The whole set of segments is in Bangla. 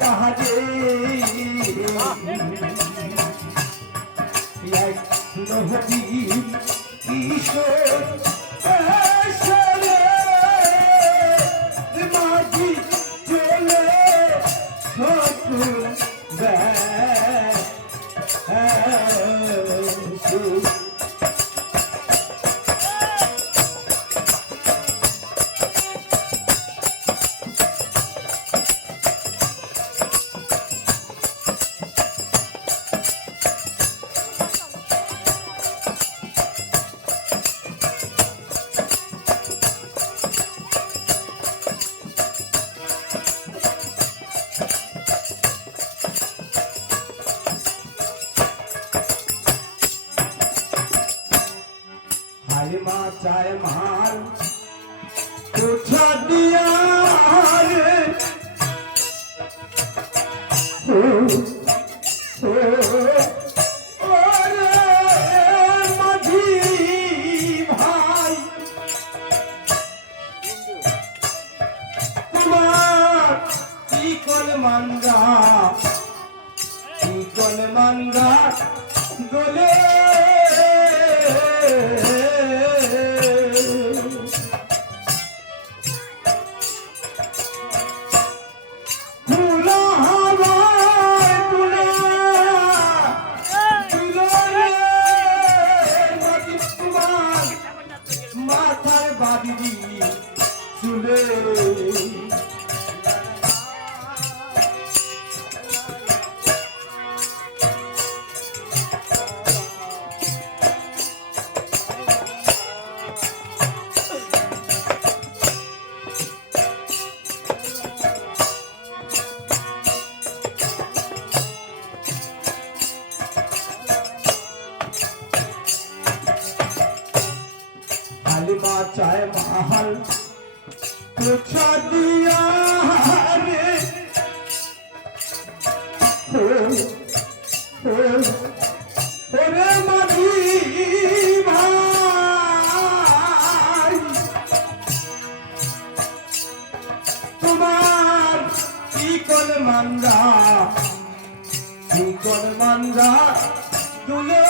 তাহারে। এক নহবী ঈশ্বর মাঙ্গা চিকন মাঙ্গা গলে শিকল মান্দা শিকল মান্দা দুলে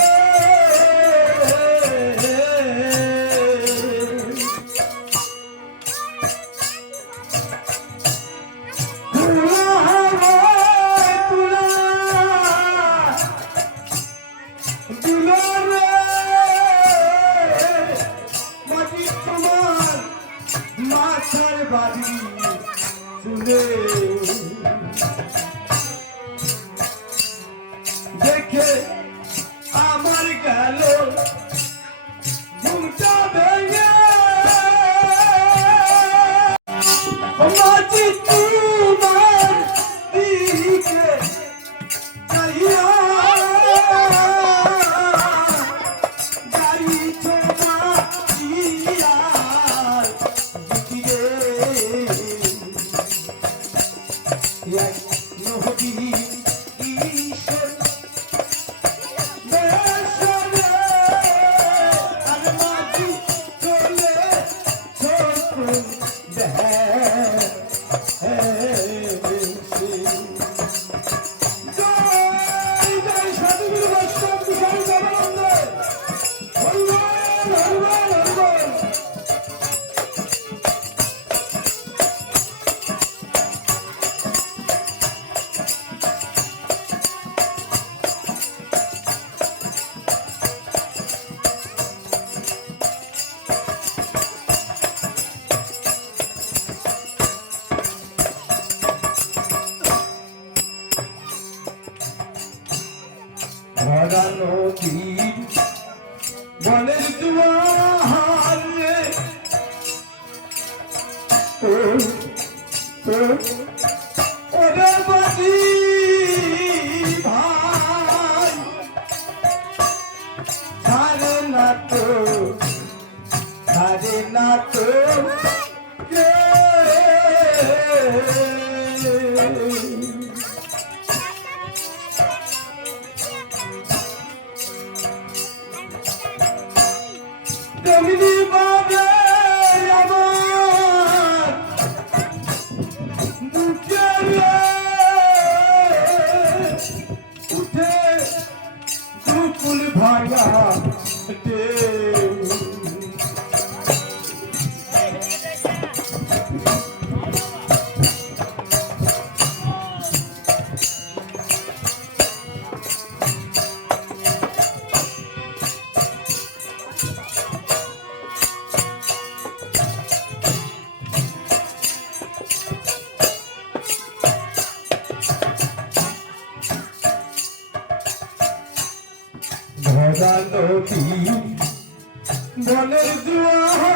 সাদা নদী বনের জোয়ার ও ও ভরা নদী বনের জোয়ার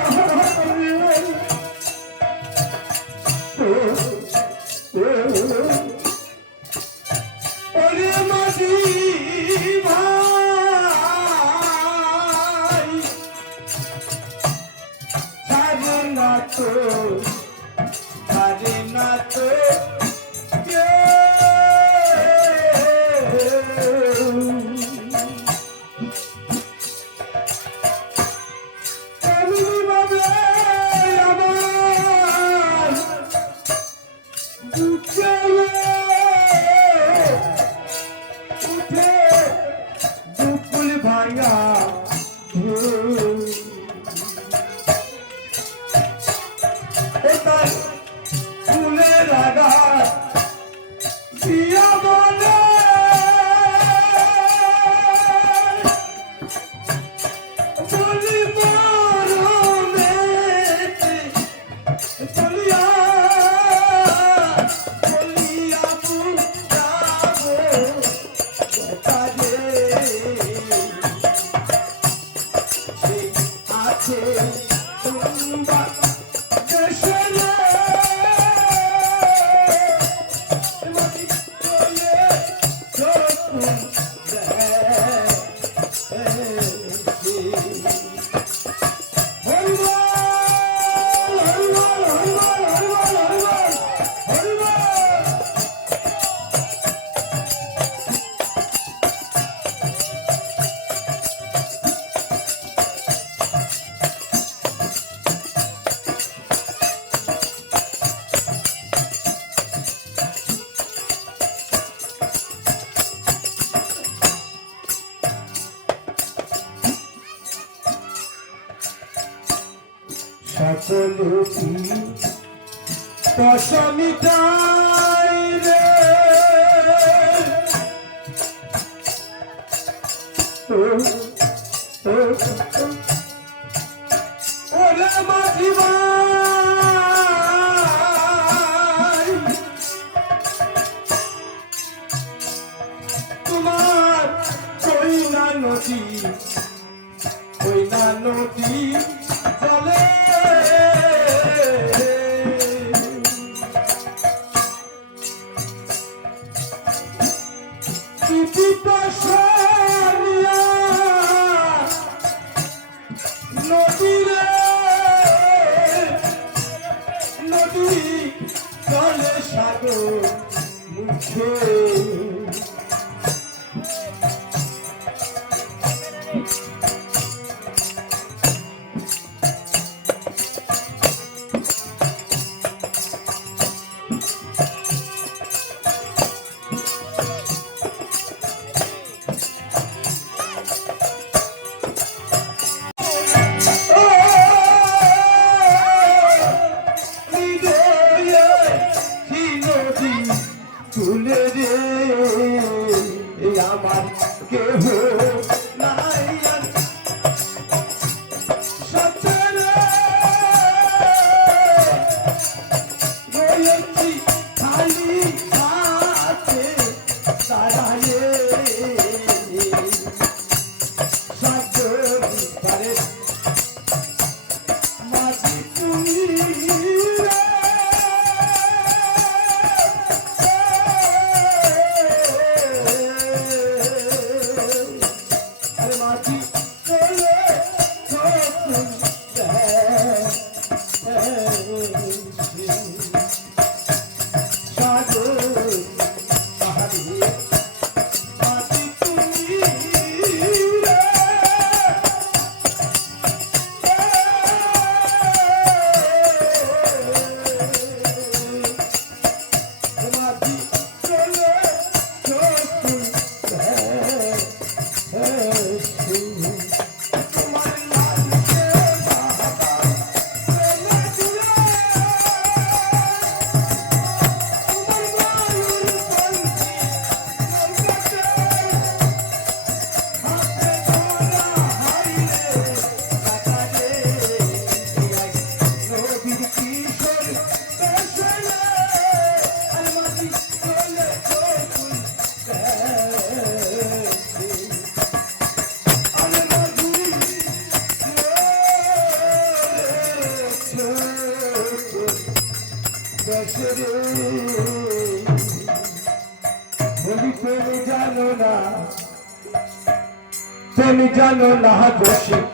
নদী ওই না নদী চলে না বসে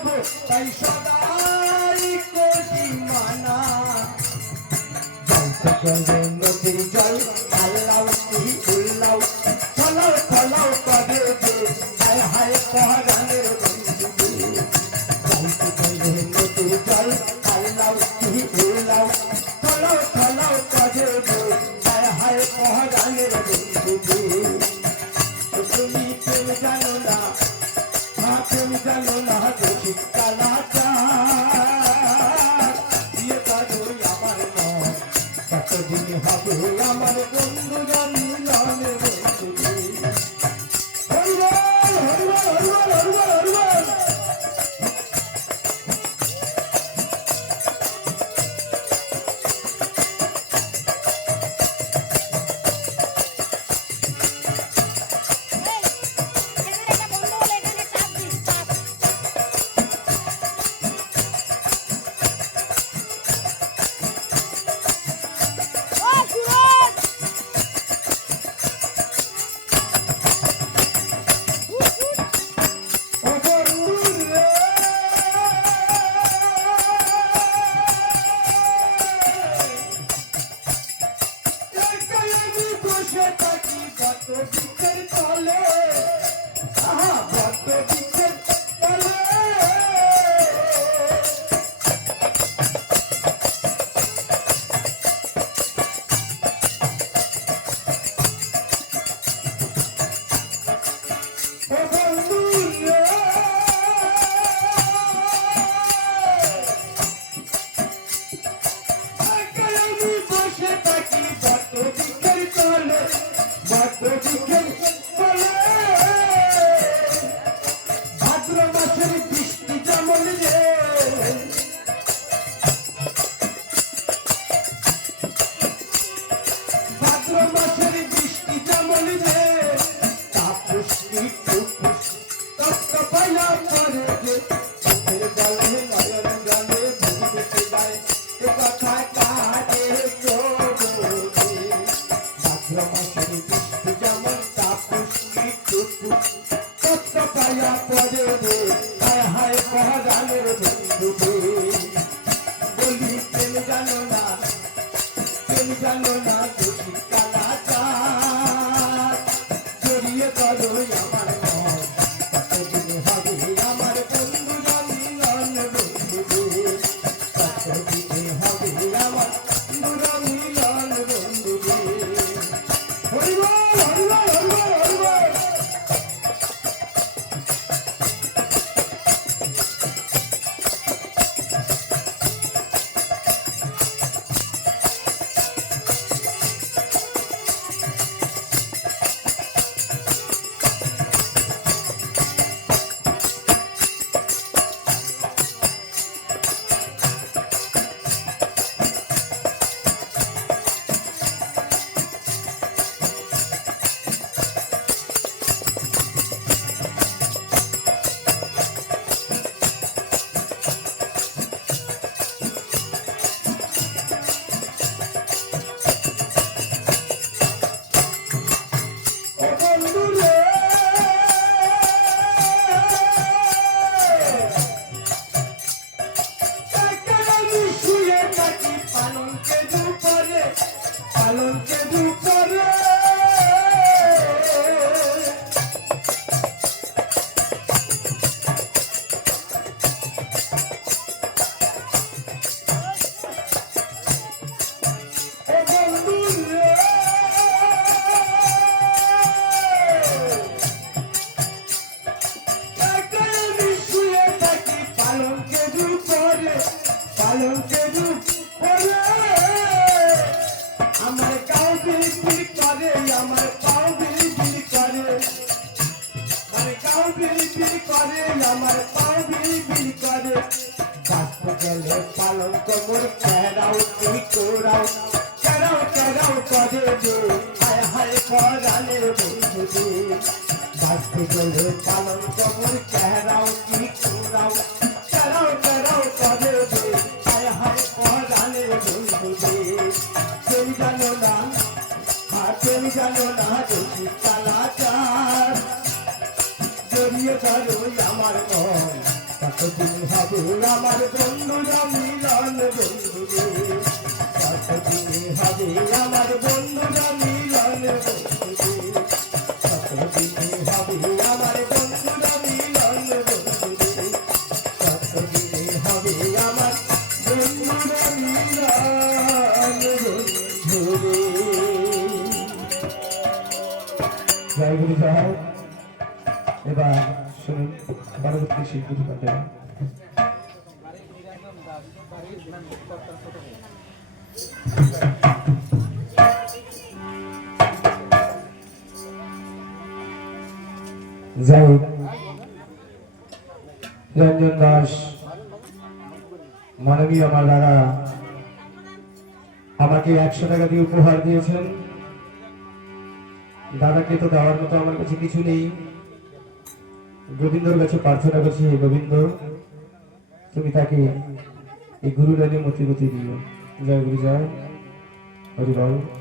বন্ধু তাই সদাই কোটি মানা। আমার বন্ধু জানি জানে ছায়া পরে হায় হায় কহ জানের বিন্দুতে আমার পাও বিলি করে। আমার পাও বিলি বিলি করে। কাপ গেলে পালঙ্ক তোরাও। কেরাও কেরাও করে যে, হায় হায় করালে বুঝবে কাপ গেলে ধরো আমার মন। কতদিন হবে আমার বন্ধুরা মিলন বন্ধুরে। কতদিন হবে আমার বন্ধুরা মিলন বন্ধুরে। পাঠে যাই হোক, রঞ্জন দাস, মাননীয় আমার দাদা, আমাকে একশো টাকা দিয়ে উপহার দিয়েছেন। দাদাকে তো দেওয়ার মতো আমার কাছে কিছু নেই। গোবিন্দর কাছে প্রার্থনা করছি, হে গোবিন্দ, তুমি তাকে এই গুরু লাইনে মতিগতি দিও। জয় গুরু, জয়। হরি বল।